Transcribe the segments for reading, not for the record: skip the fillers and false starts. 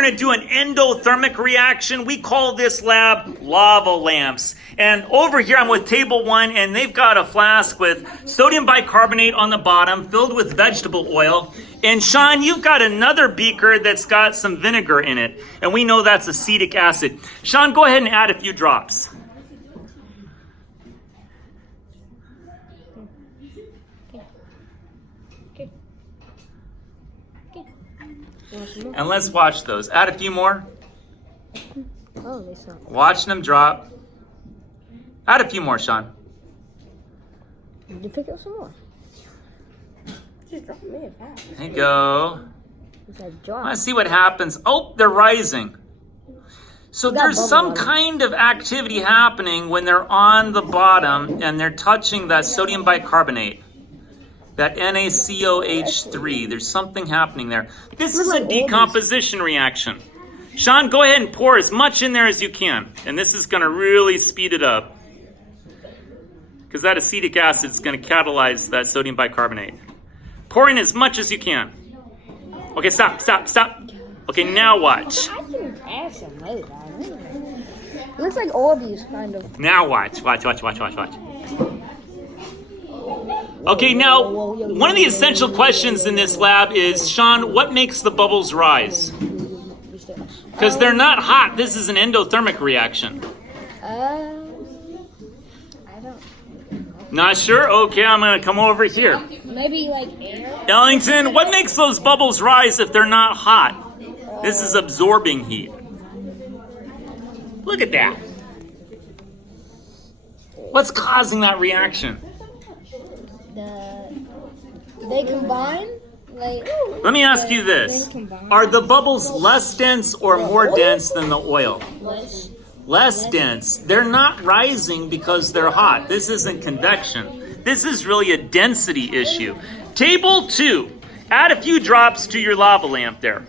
we're going to do an endothermic reaction. We call this lab lava lamps. And over here I'm with table 1, and they've got a flask with sodium bicarbonate on the bottom filled with vegetable oil. And Sean, you've got another beaker that's got some vinegar in it. And we know that's acetic acid. Sean, go ahead and add a few drops. And let's watch those. Add a few more. Oh, they suck. Watch them drop. Add a few more, Sean. You pick up some more. Just drop me a pack. There you go. I Let's see what happens. Oh, they're rising. So there's some kind of activity happening when they're on the bottom and they're touching that sodium bicarbonate. That NaCOH3, there's something happening there. This is a decomposition reaction. Sean, go ahead and pour as much in there as you can. And this is going to really speed it up. Because that acetic acid is going to catalyze that sodium bicarbonate. Pour in as much as you can. Okay, stop. Okay, now watch. I can pass them later. It looks like Orbeez, kind of. Now watch. Okay, now, one of the essential questions in this lab is, Sean, what makes the bubbles rise? Because they're not hot. This is an endothermic reaction. I don't. Not sure? Okay, I'm going to come over here. Maybe like air? Ellington, what makes those bubbles rise if they're not hot? This is absorbing heat. Look at that. What's causing that reaction? They combine? Let me ask you this. Are the bubbles less dense or more dense than the oil? Less dense. They're not rising because they're hot. This isn't convection. This is really a density issue. Table 2. Add a few drops to your lava lamp there.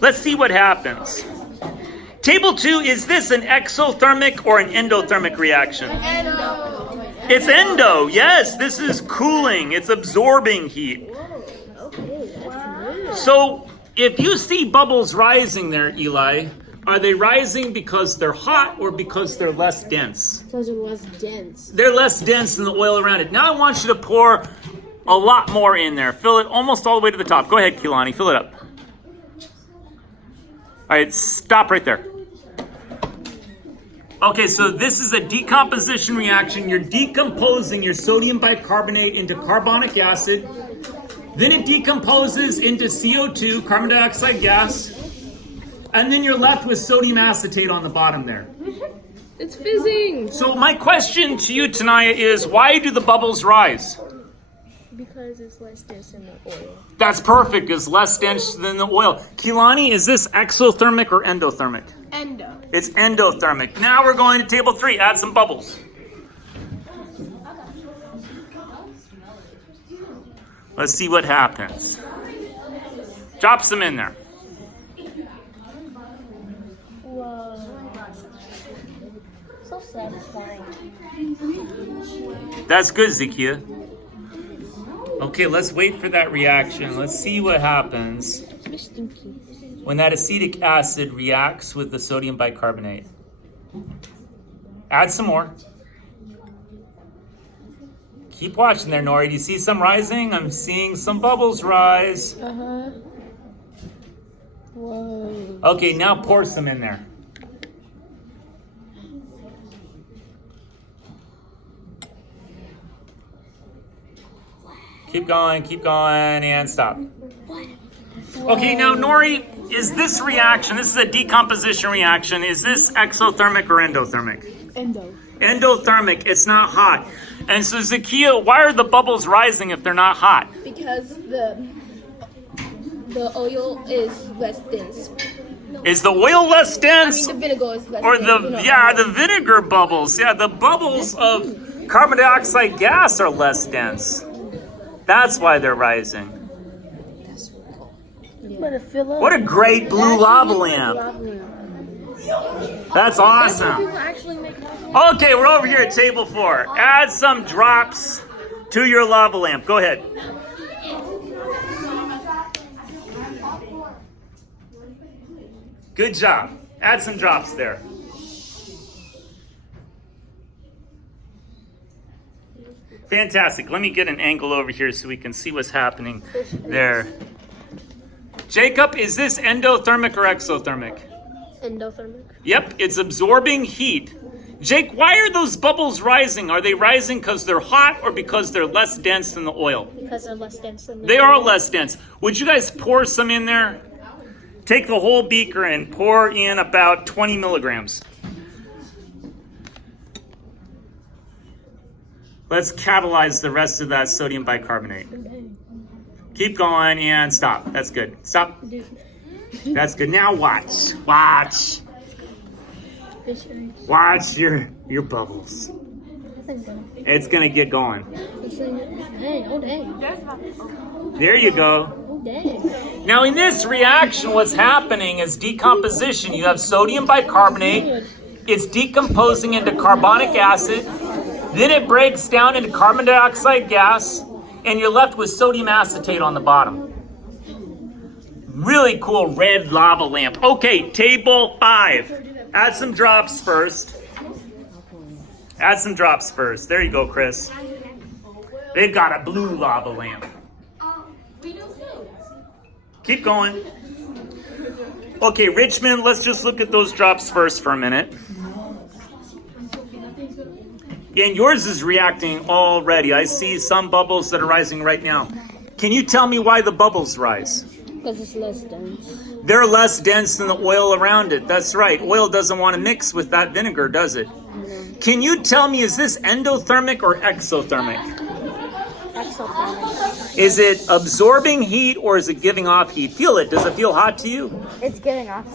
Let's see what happens. Table 2, is this an exothermic or an endothermic reaction? It's endo, yes. This is cooling. It's absorbing heat. So if you see bubbles rising there, Eli, are they rising because they're hot or because they're less dense? Because they're less dense. They're less dense than the oil around it. Now I want you to pour a lot more in there. Fill it almost all the way to the top. Go ahead, Kehlani, fill it up. All right, stop right there. Okay, so this is a decomposition reaction. You're decomposing your sodium bicarbonate into carbonic acid. Then it decomposes into CO2, carbon dioxide gas. And then you're left with sodium acetate on the bottom there. It's fizzing. So my question to you, Tanaya, is why do the bubbles rise? Because it's less dense than the oil. That's perfect. It's less dense than the oil. Kehlani, is this exothermic or endothermic? Endo. It's endothermic. Now we're going to table 3. Add some bubbles. Let's see what happens. Drop some in there. Whoa. So satisfying. That's good, Zakia. Okay, let's wait for that reaction. Let's see what happens when that acetic acid reacts with the sodium bicarbonate. Add some more. Keep watching there, Nori. Do you see some rising? I'm seeing some bubbles rise. Uh-huh. Whoa. Okay, now pour some in there. Keep going, and stop. Okay, now Nori, is this reaction, this is a decomposition reaction, is this exothermic or endothermic? Endo. Endothermic, it's not hot. And so Zakia, why are the bubbles rising if they're not hot? Because the oil is less dense. Is the oil less dense? I mean, the vinegar is less or dense. The vinegar bubbles. Yeah, the bubbles of carbon dioxide gas are less dense. That's why they're rising. What a great blue lava lamp. That's awesome. Okay, we're over here at table 4. Add some drops to your lava lamp. Go ahead. Good job. Add some drops there. Fantastic. Let me get an angle over here so we can see what's happening there. Jacob, is this endothermic or exothermic? Endothermic. Yep, it's absorbing heat. Jake, why are those bubbles rising? Are they rising because they're hot or because they're less dense than the oil? Because they're less dense than the They oil. are less dense. Would you guys pour some in there? Take the whole beaker and pour in about 20 milligrams. Let's catalyze the rest of that sodium bicarbonate. Keep going and stop. That's good. Stop. That's good. Now watch. Watch. Watch your bubbles. It's gonna get going. There you go. Now in this reaction, what's happening is decomposition. You have sodium bicarbonate. It's decomposing into carbonic acid. Then it breaks down into carbon dioxide gas. And you're left with sodium acetate on the bottom. Really cool red lava lamp. Okay, table 5. Add some drops first. Add some drops first. There you go, Chris. They've got a blue lava lamp. Keep going. Okay, Richmond, let's just look at those drops first for a minute. And yours is reacting already. I see some bubbles that are rising right now. Can you tell me why the bubbles rise? Because it's less dense. They're less dense than the oil around it. That's right. Oil doesn't want to mix with that vinegar, does it? No. Can you tell me, is this endothermic or exothermic? Exothermic. Is it absorbing heat or is it giving off heat? Feel it. Does it feel hot to you? It's giving off.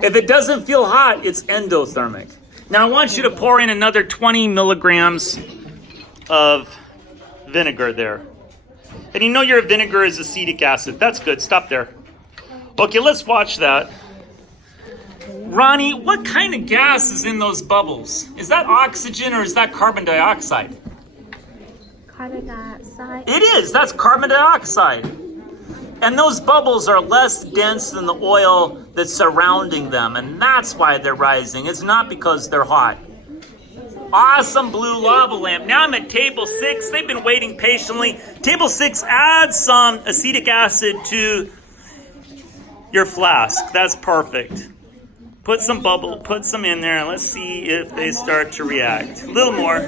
If it doesn't feel hot, it's endothermic. Now I want you to pour in another 20 milligrams of vinegar there. And you know your vinegar is acetic acid. That's good. Stop there. Okay, let's watch that. Ronnie, what kind of gas is in those bubbles? Is that oxygen or is that carbon dioxide? Carbon dioxide. It is. That's carbon dioxide. And those bubbles are less dense than the oil that's surrounding them, and that's why they're rising. It's not because they're hot. Awesome blue lava lamp. Now I'm at table 6. They've been waiting patiently. Table 6, add some acetic acid to your flask. That's perfect. Put some in there, and let's see if they start to react. A little more.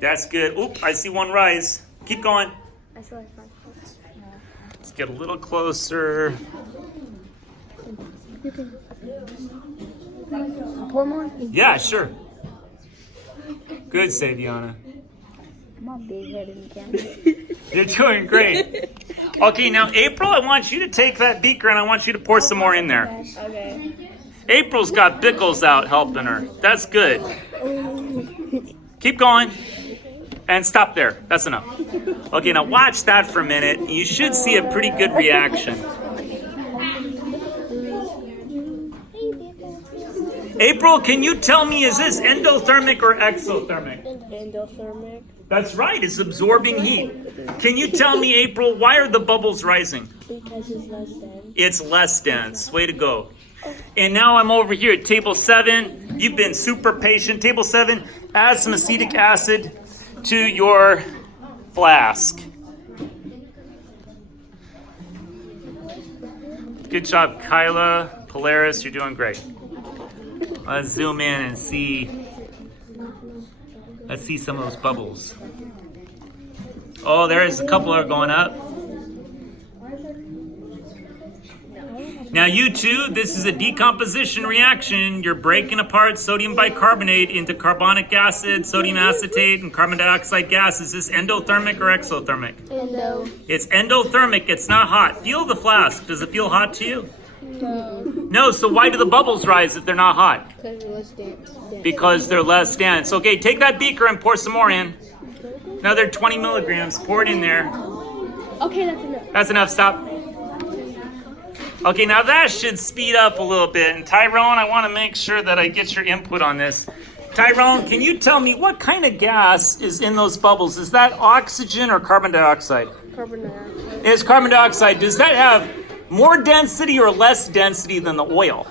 That's good. Oop, I see one rise. Keep going. Let's get a little closer. Pour more? Yeah, sure. Good, Saviana. I'm all big-headed again. You're doing great. Okay, now April, I want you to take that beaker and I want you to pour some more in there. Okay. April's got Bickles out helping her. That's good. Keep going. And stop there. That's enough. Okay, now watch that for a minute. You should see a pretty good reaction. April, can you tell me, is this endothermic or exothermic? Endothermic. That's right, it's absorbing heat. Can you tell me, April, why are the bubbles rising? Because it's less dense. It's less dense. Way to go. And now I'm over here at table 7. You've been super patient. Table 7, add some acetic acid to your flask. Good job, Kyla. Polaris, you're doing great. Let's zoom in and see. Let's see some of those bubbles. Oh, there's a couple that are going up. Now you two, this is a decomposition reaction. You're breaking apart sodium bicarbonate into carbonic acid, sodium acetate, and carbon dioxide gas. Is this endothermic or exothermic? Endo. It's endothermic. It's not hot. Feel the flask. Does it feel hot to you? No. No, so why do the bubbles rise if they're not hot? Because it's less dense. Because they're less dense. Okay, take that beaker and pour some more in. Another 20 milligrams. Pour it in there. Okay, that's enough. That's enough. Stop. Okay, now that should speed up a little bit. And Tyrone, I want to make sure that I get your input on this. Tyrone, can you tell me what kind of gas is in those bubbles? Is that oxygen or carbon dioxide? Carbon dioxide. It's carbon dioxide. Does that have more density or less density than the oil?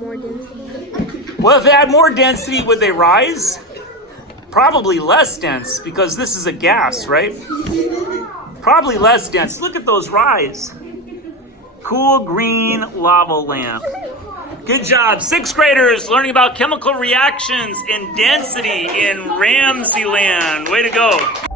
More density. Well, if it had more density, would they rise? Probably less dense, because this is a gas, right? Probably less dense. Look at those rise. Cool green lava lamp. Good job. 6th graders learning about chemical reactions and density in RamZland. Way to go.